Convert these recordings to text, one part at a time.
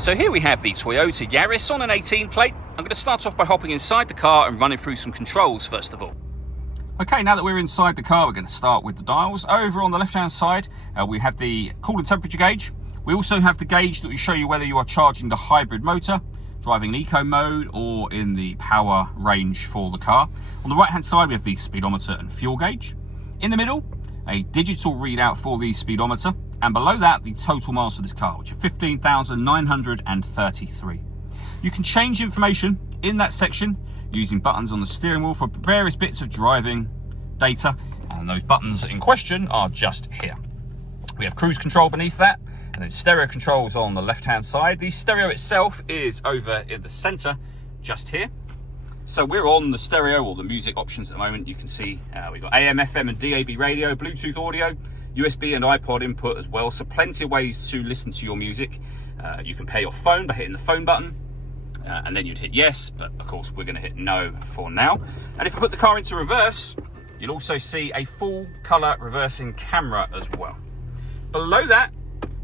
So here we have the Toyota Yaris on an 18 plate. I'm going to start off by hopping inside the car and running through some controls first of all. Okay, now that we're inside the car, we're going to start with the dials. Over on the left-hand side, we have the coolant temperature gauge. We also have the gauge that will show you whether you are charging the hybrid motor, driving in eco mode, or in the power range for the car. On the right-hand side, we have the speedometer and fuel gauge. In the middle, a digital readout for the speedometer. And below that, the total miles for this car, which are 15,933. You can change information in that section using buttons on the steering wheel for various bits of driving data, and those buttons in question are just here. We have cruise control beneath that, and then stereo controls on the left-hand side. The stereo itself is over in the center, just here. So we're on the stereo, or the music options at the moment. You can see we've got AM, FM, and DAB radio, Bluetooth audio, USB and iPod input as well, so plenty of ways to listen to your music. You can pair your phone by hitting the phone button, and then you'd hit yes, but of course we're going to hit no for now. And if you put the car into reverse, you'll also see a full colour reversing camera as well. Below that,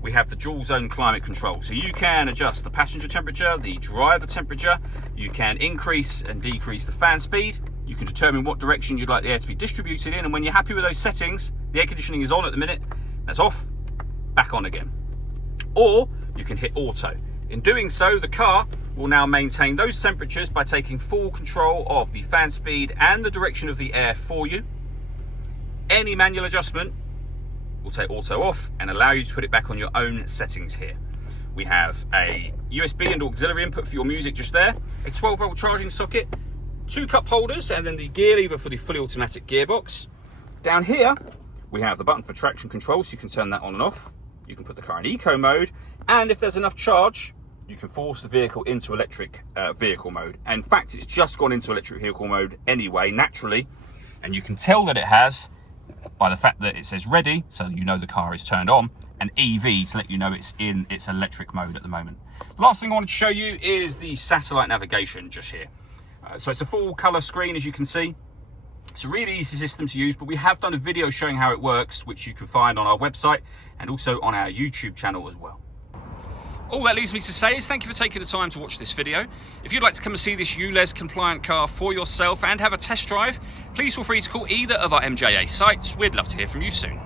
we have the dual zone climate control, so you can adjust the passenger temperature, the driver temperature, you can increase and decrease the fan speed, you can determine what direction you'd like the air to be distributed in, and when you're happy with those settings, the air conditioning is on at the minute, that's off, back on again. Or you can hit auto. In doing so, the car will now maintain those temperatures by taking full control of the fan speed and the direction of the air for you. Any manual adjustment will take auto off and allow you to put it back on your own settings here. We have a USB and auxiliary input for your music just there, a 12-volt charging socket, 2 cup holders, and then the gear lever for the fully automatic gearbox. Down here, we have the button for traction control, so you can turn that on and off. You can put the car in eco mode, and if there's enough charge, you can force the vehicle into electric vehicle mode. In fact, it's just gone into electric vehicle mode anyway, naturally, and you can tell that it has by the fact that it says ready, so you know the car is turned on, and EV to let you know it's in its electric mode at the moment. The last thing I wanted to show you is the satellite navigation just here. So it's a full colour screen, as you can see. It's a really easy system to use, but we have done a video showing how it works, which you can find on our website and also on our YouTube channel as well. All that leaves me to say is thank you for taking the time to watch this video. If you'd like to come and see this ULEZ compliant car for yourself and have a test drive, please feel free to call either of our MJA sites. We'd love to hear from you soon.